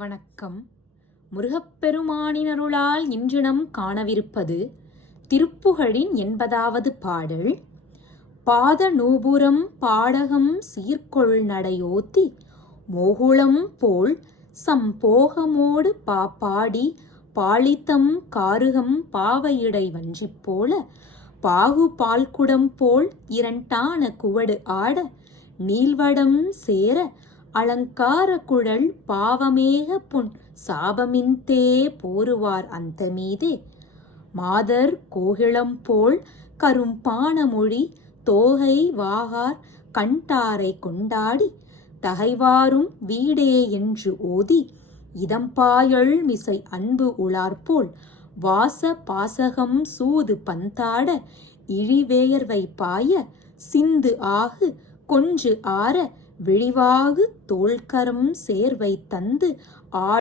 வணக்கம். முருகப்பெருமானினருளால் இன்று நம் காணவிருப்பது திருப்புகழின் 80வது பாடல். பாத நூபுரம் பாடகம் சீர்கொள் நடையோத்தி மோகுளம் போல் சம்போகமோடு பாடி பாளித்தம் காருகம் பாவையிடை வஞ்சிப் போல பாகு பால்குடம் போல் இரண்டான குவடு ஆட நீள்வடம் சேர அலங்கார குழல் பாவமேக புன் சாபமின்தே போருவார் அந்த மீதே மாதர் கோகிளம் போல் கரும்பான மொழி தோகை வாகார் கண்டாரை கொண்டாடி தகைவாரும் வீடே என்று ஓதி இதம்பாயள் மிசை அன்பு உளார்போல் வாச பாசகம் சூது பந்தாட இழிவேயர்வை பாய சிந்து ஆகு கொஞ்சு ஆர விழிவாகு தோள்கரம் சேர்வை தந்து